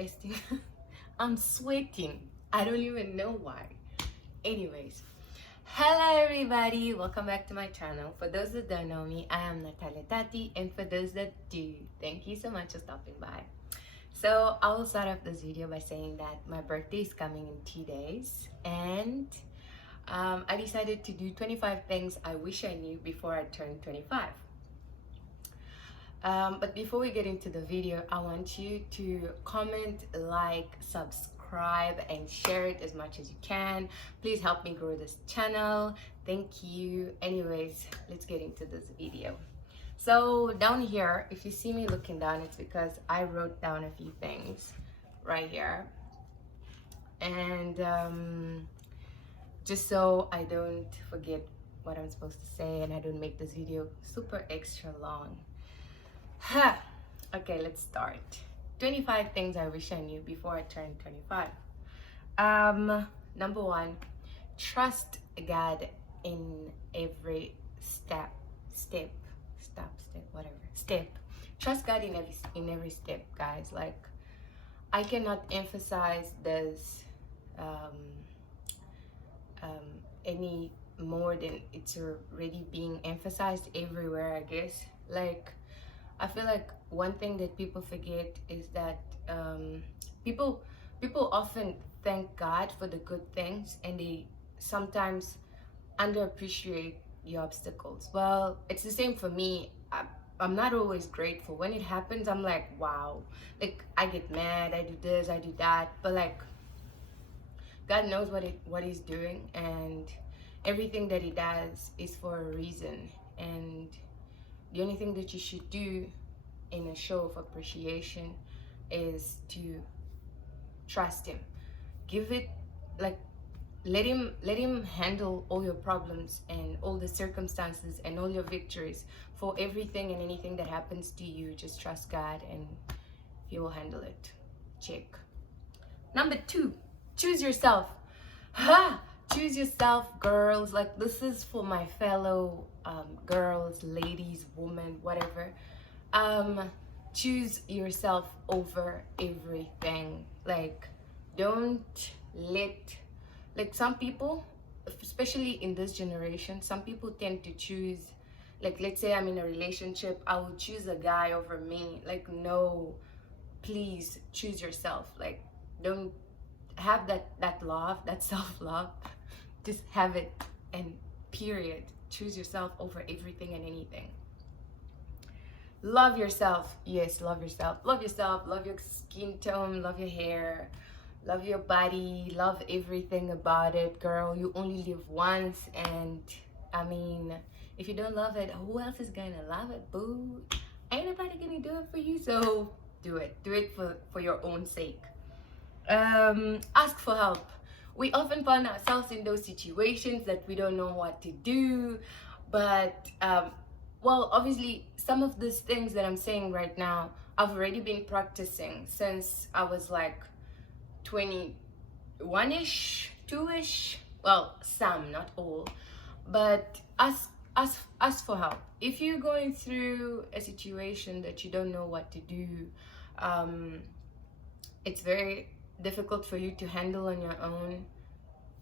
testing. I'm sweating. I don't even know why. Anyways, hello everybody, welcome back to my channel. For those that don't know me, I am Natalia Tati, and for those that do, thank you so much for stopping by. So I will start off this video by saying that my birthday is coming in 2 days, and I decided to do 25 things I wish I knew before I turned 25. But before we get into the video, I want you to comment, like, subscribe, and share it as much as you can. Please help me grow this channel. Thank you. Anyways, let's get into this video. So down here, if you see me looking down, it's because I wrote down a few things right here. And just so I don't forget what I'm supposed to say and I don't make this video super extra long. Okay, let's start. 25 things I wish I knew before I turned 25. Number one, trust God in every step. Trust God in every step, guys. Like, I cannot emphasize this any more than it's already being emphasized everywhere, I guess. Like, I feel like one thing that people forget is that people often thank God for the good things, and they sometimes underappreciate the obstacles. Well, it's the same for me. I'm not always grateful. When it happens, I'm like, wow. Like, I get mad, I do this, I do that, but like, God knows what he's doing, and everything that he does is for a reason. And the only thing that you should do in a show of appreciation is to trust him. Give it, like, let him handle all your problems and all the circumstances and all your victories. For everything and anything that happens to you, just trust God and he will handle it. Check. Number two, choose yourself. Choose yourself, girls. Like, this is for my fellow girls, ladies, women, whatever. Choose yourself over everything. Like, don't let, like, some people, especially in this generation, some people tend to choose, like, let's say I'm in a relationship, I will choose a guy over me. Like, no, please choose yourself. Like, don't have that love, that self-love. Just have it, and period. Choose yourself over everything and anything. Love yourself. Yes, love yourself. Love yourself. Love your skin tone. Love your hair. Love your body. Love everything about it, girl. You only live once, and I mean, if you don't love it, who else is gonna love it, boo? Ain't nobody gonna do it for you, so do it. Do it for your own sake. Ask for help. We often find ourselves in those situations that we don't know what to do, but well, obviously some of these things that I'm saying right now, I've already been practicing since I was like 21ish, 2ish. Well, some, not all, but ask for help. If you're going through a situation that you don't know what to do, it's very difficult for you to handle on your own.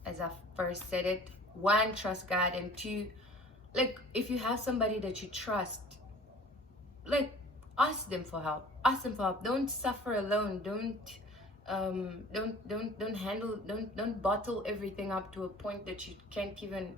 As I first said it, one, trust God, and two, like, if you have somebody that you trust, like, ask them for help. Ask them for help. Don't suffer alone. Don't bottle everything up to a point that you can't even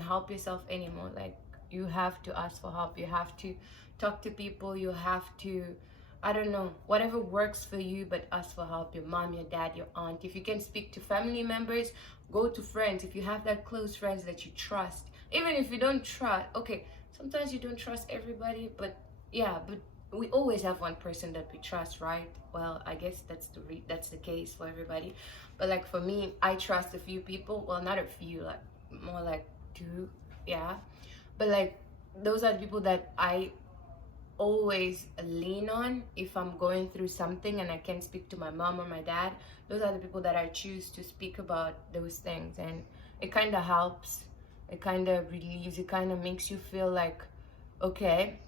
help yourself anymore. Like, you have to ask for help. You have to talk to people. You have to, I don't know, whatever works for you, but ask for help. Your mom, your dad, your aunt. If you can speak to family members, go to friends. If you have that close friends that you trust, even if you don't trust, okay, sometimes you don't trust everybody, but yeah, but we always have one person that we trust, right? Well, I guess that's the case for everybody. But like, for me, I trust a few people. Well, not a few, like more like two, yeah. But like, those are the people that I always lean on if I'm going through something and I can't speak to my mom or my dad. Those are the people that I choose to speak about those things, and it kind of helps. It kind of relieves. It kind of makes you feel like, okay,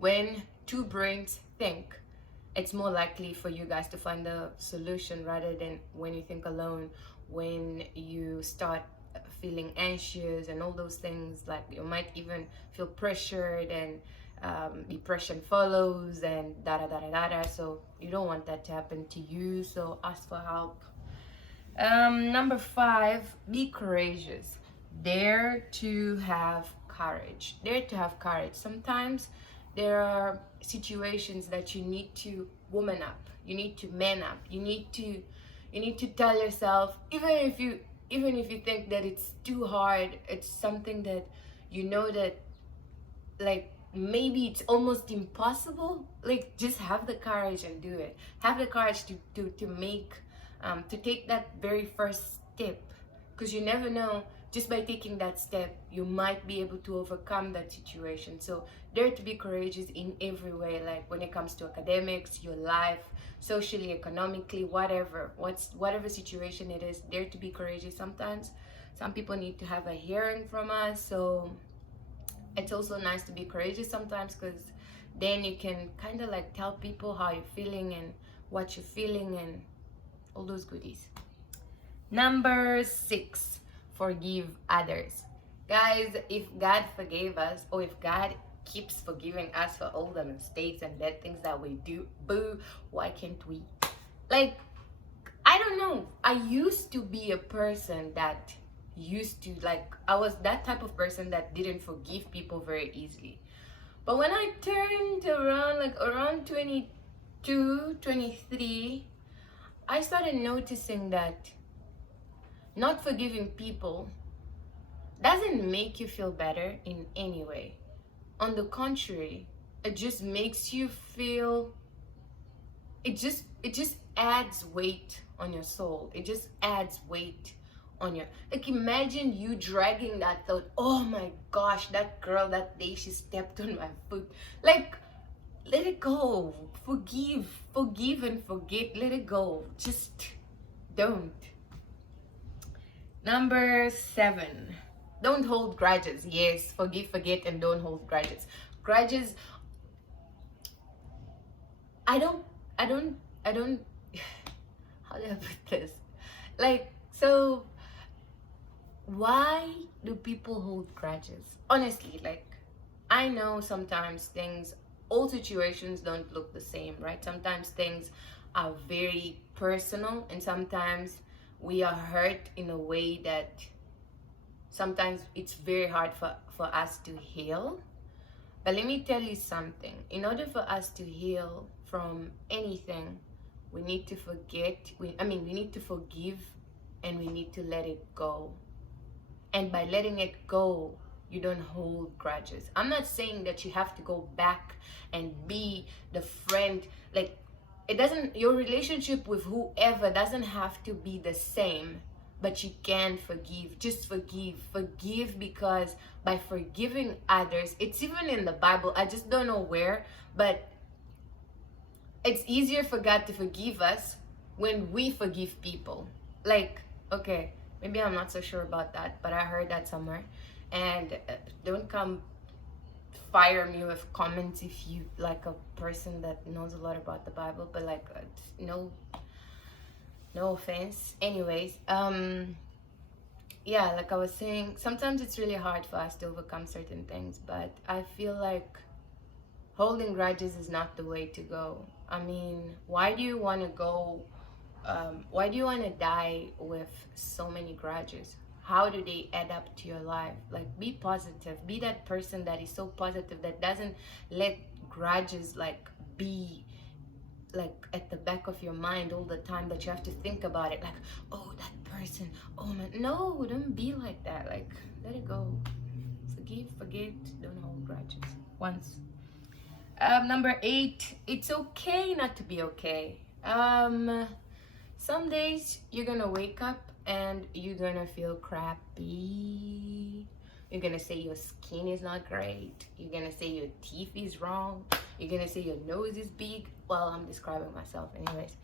when two brains think, it's more likely for you guys to find the solution rather than when you think alone, when you start feeling anxious and all those things. Like you might even feel pressured, and depression follows, and da da da da da da. So you don't want that to happen to you, so ask for help. Number 5, be courageous. Dare to have courage. Dare to have courage. Sometimes there are situations that you need to woman up. You need to man up. You need to tell yourself, even if you think that it's too hard, it's something that you know that, like, maybe it's almost impossible, like, just have the courage and do it. Have the courage to make to take that very first step, because you never know, just by taking that step you might be able to overcome that situation. So dare to be courageous in every way, like when it comes to academics, your life, socially, economically, whatever situation it is. Dare to be courageous. Sometimes some people need to have a hearing from us, so it's also nice to be courageous sometimes, because then you can kind of like tell people how you're feeling and what you're feeling and all those goodies. Number 6, forgive others. Guys, if God forgave us, or if God keeps forgiving us for all the mistakes and bad things that we do, boo, why can't we? Like, I don't know. I used to be a person that I was that type of person that didn't forgive people very easily. But when I turned around, like around 22, 23, I started noticing that not forgiving people doesn't make you feel better in any way. On the contrary, it just makes you feel, it just adds weight on your soul. It just adds weight on your, like, imagine you dragging that thought, oh my gosh, that girl that day, she stepped on my foot. Like, let it go. Forgive and forget. Let it go. Just don't. Number 7, don't hold grudges. Yes, forgive, forget, and don't hold grudges. Grudges, I don't how do I put this? Like, so why do people hold grudges? Honestly, like, I know sometimes all situations don't look the same, right? Sometimes things are very personal, and sometimes we are hurt in a way that sometimes it's very hard for us to heal. But let me tell you something. In order for us to heal from anything, we need to we need to forgive, and we need to let it go. And by letting it go, you don't hold grudges. I'm not saying that you have to go back and be the friend. Like, your relationship with whoever doesn't have to be the same, but you can forgive. Just forgive, because by forgiving others, it's even in the Bible, I just don't know where, but it's easier for God to forgive us when we forgive people. Like, okay, maybe I'm not so sure about that, but I heard that somewhere. And don't come fire me with comments if you like a person that knows a lot about the Bible, but like, no offense. Anyways, yeah, like I was saying, sometimes it's really hard for us to overcome certain things, but I feel like holding grudges is not the way to go. I mean, why do you want to die with so many grudges? How do they add up to your life? Like, be positive. Be that person that is so positive, that doesn't let grudges like be like at the back of your mind all the time, that you have to think about it, like, oh, that person, oh man. No, don't be like that. Like, let it go. Forgive, forget, don't hold grudges. Once. Number 8, it's okay not to be okay. Some days you're gonna wake up and you're gonna feel crappy. You're gonna say your skin is not great. You're gonna say your teeth is wrong. You're gonna say your nose is big. Well, I'm describing myself anyways,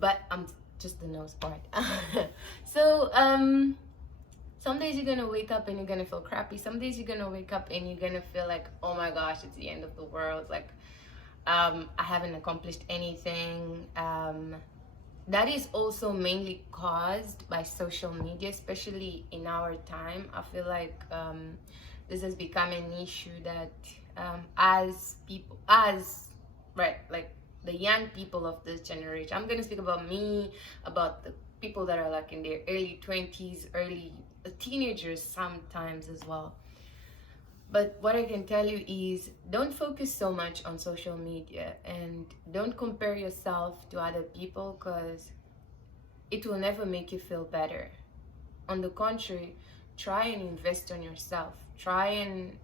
but I'm just the nose part. So some days you're gonna wake up and you're gonna feel crappy. Some days you're gonna wake up and you're gonna feel like, oh my gosh, it's the end of the world. Like, I haven't accomplished anything. That is also mainly caused by social media, especially in our time. I feel like this has become an issue that as people, as right, like the young people of this generation. I'm gonna speak about me, about the people that are like in their early 20s, early teenagers sometimes as well. But what I can tell you is don't focus so much on social media and don't compare yourself to other people because it will never make you feel better. On the contrary, try and invest on yourself. Try and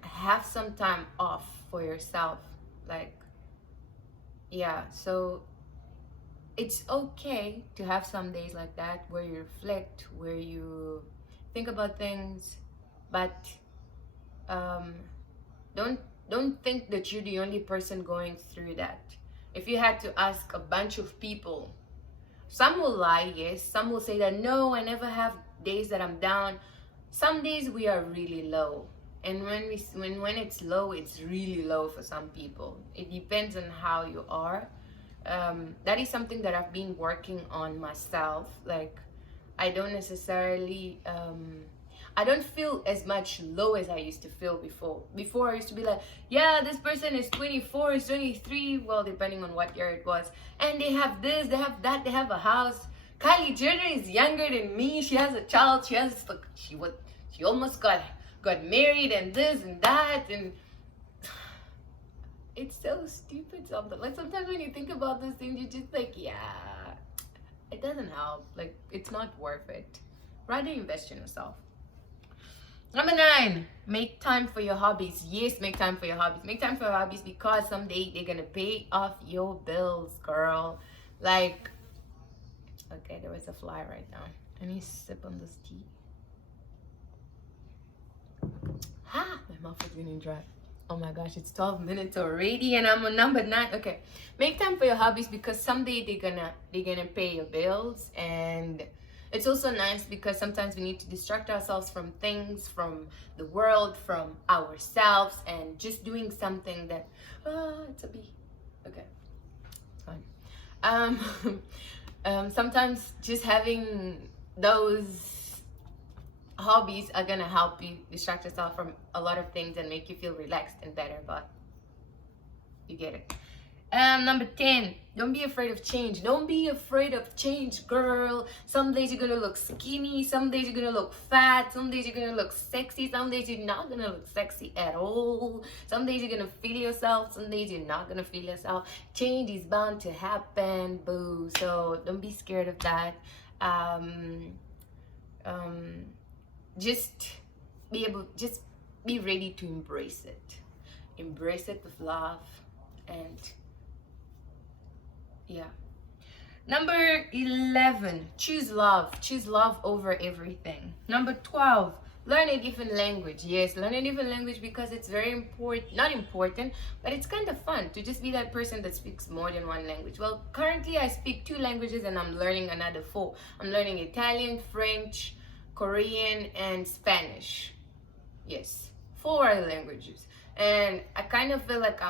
have some time off for yourself. Like, yeah, so it's okay to have some days like that where you reflect, where you think about things, but um, don't don't think that you're the only person going through that. If you had to ask a bunch of people, some will lie, yes, some will say that no, I never have days that I'm down. Some days we are really low, and when it's low, it's really low for some people. It depends on how you are. That is something that I've been working on myself. Like, I don't necessarily I don't feel as much low as I used to feel before. Before I used to be like, yeah, this person is 24, is 23, well, depending on what year it was, and they have this, they have that, they have a house. Kylie Jenner is younger than me. She has a child. She almost got married and this and that, and it's so stupid sometimes. Like sometimes when you think about those things, you're just like, yeah, it doesn't help. Like it's not worth it. Rather invest in yourself. Number 9, make time for your hobbies. Yes, make time for your hobbies. Make time for your hobbies because someday they're gonna pay off your bills, girl. Like, okay, there was a fly right now. Let me sip on this tea. Ha! My mouth is getting dry. Oh my gosh, it's 12 minutes already and I'm on number 9. Okay. Make time for your hobbies because someday they're gonna pay your bills, and it's also nice because sometimes we need to distract ourselves from things, from the world, from ourselves, and just doing something that it's a bee. Okay. Fine. Sometimes just having those hobbies are gonna help you distract yourself from a lot of things and make you feel relaxed and better, but you get it. Number 10, don't be afraid of change. Don't be afraid of change, girl. Some days you're gonna look skinny, some days you're gonna look fat, some days you're gonna look sexy, some days you're not gonna look sexy at all. Some days you're gonna feel yourself, some days you're not gonna feel yourself. Change is bound to happen, boo. So don't be scared of that. Just be ready to embrace it with love, and yeah. Number 11, choose love over everything. Number 12, learn a different language. Yes, learn a different language because it's very important, not important, but it's kind of fun to just be that person that speaks more than one language. Well, currently I speak 2 languages and I'm learning another 4. I'm learning Italian, French, Korean, and Spanish. Yes, 4 other languages, and I kind of feel like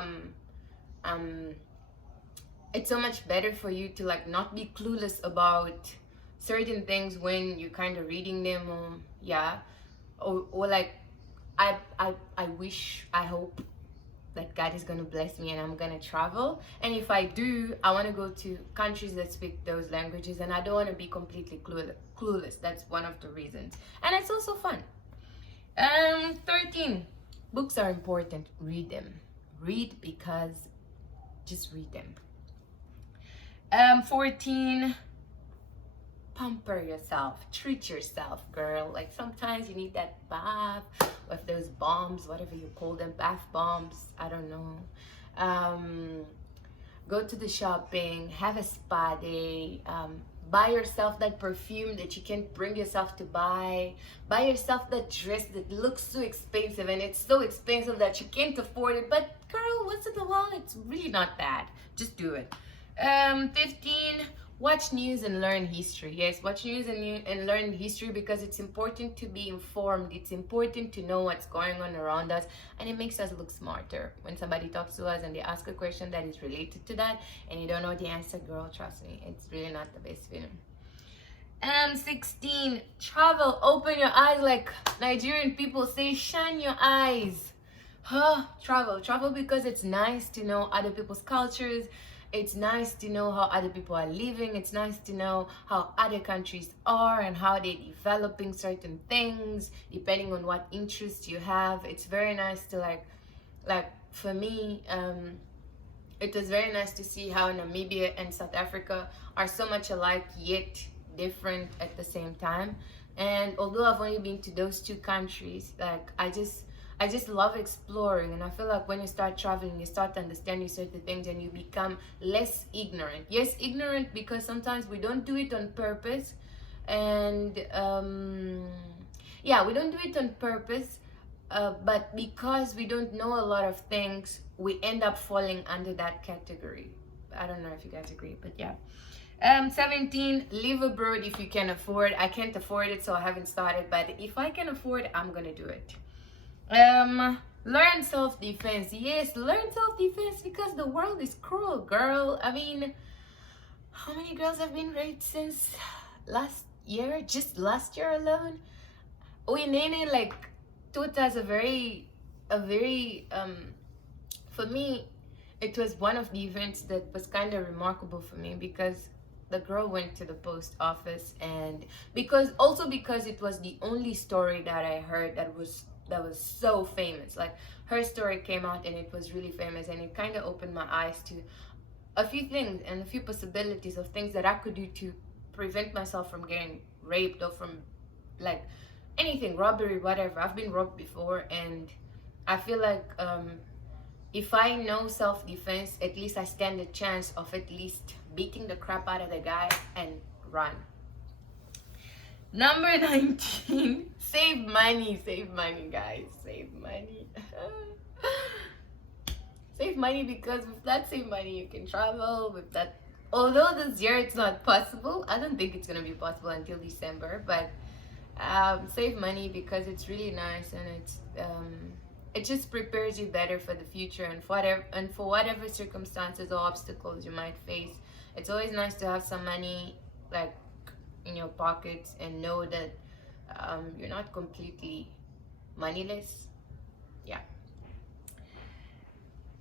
it's so much better for you to like not be clueless about certain things when you're kind of reading them, or like I hope that God is gonna bless me and I'm gonna travel, and if I do, I want to go to countries that speak those languages, and I don't want to be completely clueless. That's one of the reasons, and it's also fun. 13, books are important. Read them. Just read them. 14, pamper yourself. Treat yourself, girl. Like sometimes you need that bath with those bombs, whatever you call them, bath bombs. I don't know. Go to the shopping, have a spa day. Buy yourself that perfume that you can't bring yourself to buy. Buy yourself that dress that looks so expensive and it's so expensive that you can't afford it. But girl, once in a while, it's really not bad. Just do it. 15, watch news and learn history. Yes, watch news and learn history, because it's important to be informed. It's important to know what's going on around us, and it makes us look smarter. When somebody talks to us and they ask a question that is related to that and you don't know the answer, girl, trust me, it's really not the best feeling. 16, travel. Open your eyes, like Nigerian people say, shine your eyes. Travel because it's nice to know other people's cultures. It's nice to know how other people are living. It's nice to know how other countries are and how they're developing certain things depending on what interests you have. It's very nice to like for me, it was very nice to see how Namibia and South Africa are so much alike yet different at the same time. And although I've only been to those two countries, like I just love exploring, and I feel like when you start traveling, you start understanding certain things and you become less ignorant. Yes, ignorant because sometimes we don't do it on purpose, and yeah, we don't do it on purpose, but because we don't know a lot of things, we end up falling under that category. I don't know if you guys agree, but yeah. 17, live abroad if you can afford. I can't afford it, so I haven't started, but if I can afford, I'm gonna do it. Learn self-defense. Yes, learn self-defense because the world is cruel, girl. I mean, how many girls have been raped since last year? Just last year alone? Nene, like, Tuta is a very for me, it was one of the events that was kind of remarkable for me, because the girl went to the post office, and because it was the only story that I heard that was so famous. Like, her story came out and it was really famous, and it kind of opened my eyes to a few things and a few possibilities of things that I could do to prevent myself from getting raped or from like anything, robbery, whatever. I've been robbed before, and I feel like if I know self-defense, at least I stand a chance of at least beating the crap out of the guy and run. Number 19, save money, guys, save money. Save money, because with that save money, you can travel. With that, although this year it's not possible, I don't think it's gonna be possible until December, but save money because it's really nice, and it just prepares you better for the future, and for whatever circumstances or obstacles you might face. It's always nice to have some money like in your pockets and know that you're not completely moneyless. Yeah.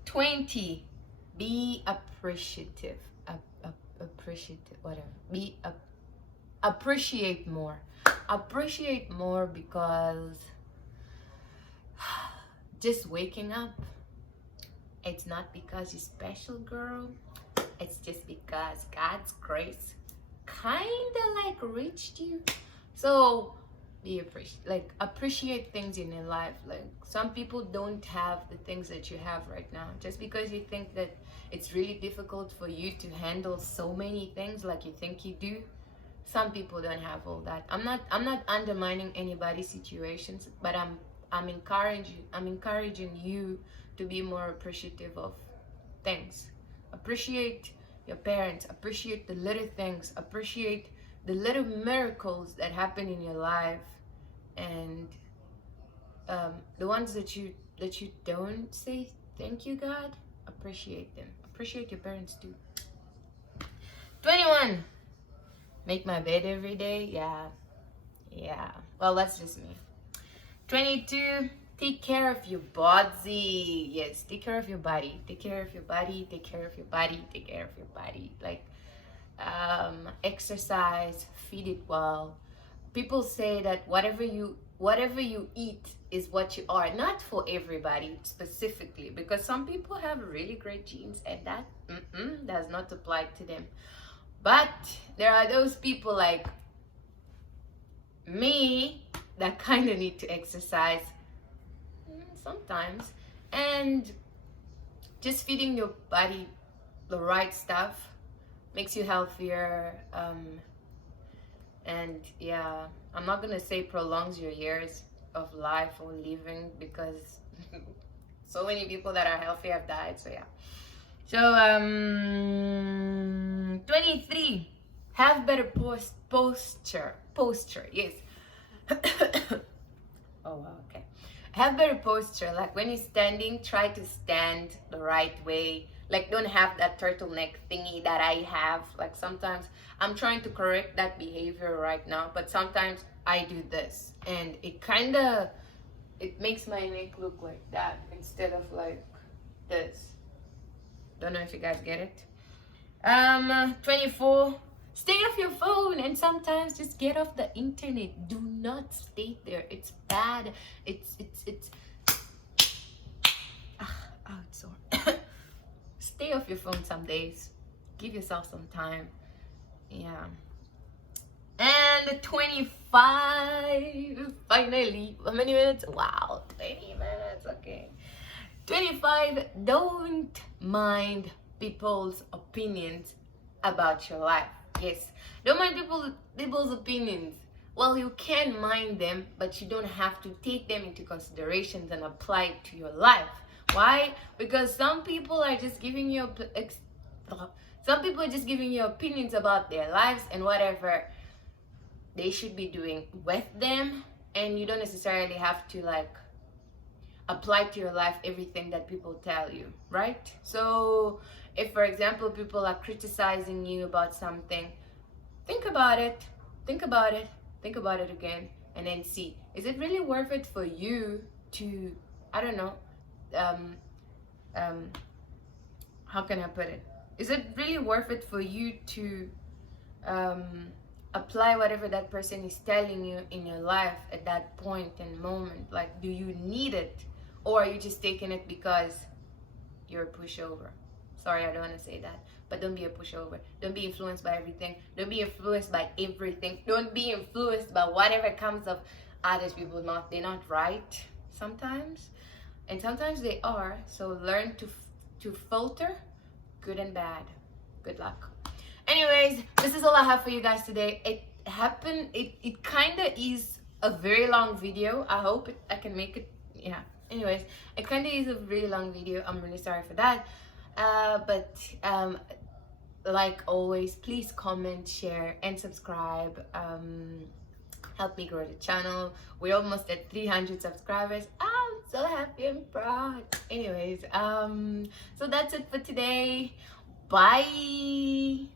20, be appreciative. Appreciative, whatever. Appreciate more. Appreciate more, because just waking up, it's not because you're special, girl. It's just because God's grace kind of like reached you. So appreciate things in your life. Like, some people don't have the things that you have right now. Just because you think that it's really difficult for you to handle so many things like you think you do, some people don't have all that. I'm not undermining anybody's situations, but I'm encouraging you to be more appreciative of things. Appreciate your parents, appreciate the little things, appreciate the little miracles that happen in your life, and the ones that you don't say thank you, God, appreciate them. Appreciate your parents too. 21, make my bed every day. Yeah, well, that's just me. 22, take care of your body. Yes, take care of your body. Take care of your body. Take care of your body. Take care of your body. Like, exercise, feed it well. People say that whatever you eat is what you are. Not for everybody specifically, because some people have really great genes and that does not apply to them. But there are those people like me that kind of need to exercise sometimes, and just feeding your body the right stuff makes you healthier, and yeah, I'm not gonna say prolongs your years of life or living, because so many people that are healthy have died. So yeah. So 23, Have better posture, yes. Oh wow, okay. Have better posture. Like when you're standing, try to stand the right way. Like don't have that turtleneck thingy that I have. Like sometimes I'm trying to correct that behavior right now, but sometimes I do this and it makes my neck look like that instead of like this. Don't know if you guys get it. 24. Stay off your phone and sometimes just get off the internet. Do not stay there. It's bad. It's it's sore. Stay off your phone some days. Give yourself some time. Yeah. And 25. Finally. How many minutes? Wow, 20 minutes. Okay. 25. Don't mind people's opinions about your life. Yes, don't mind people's opinions. Well, you can mind them, but you don't have to take them into considerations and apply it to your life. Why? Because some people are just giving you opinions about their lives and whatever they should be doing with them, and you don't necessarily have to like apply to your life everything that people tell you, right? So if for example people are criticizing you about something, think about it, think about it, think about it again, and then see, is it really worth it for you to, I don't know, um how can I put it, is it really worth it for you to apply whatever that person is telling you in your life at that point and moment? Like, do you need it, or are you just taking it because you're a pushover? Sorry, I don't want to say that, but don't be a pushover. Don't be influenced by everything. Don't be influenced by everything. Don't be influenced by whatever comes of others people. They're not right sometimes, and sometimes they are. So learn to filter good and bad. Good luck. Anyways, this is all I have for you guys today. It kind of is a very long video. I hope I can make it. Yeah. Anyways, it kind of is a really long video. I'm really sorry for that. But like always, please comment, share, and subscribe. Help me grow the channel. We're almost at 300 subscribers. I'm so happy and proud. Anyways, so that's it for today. Bye.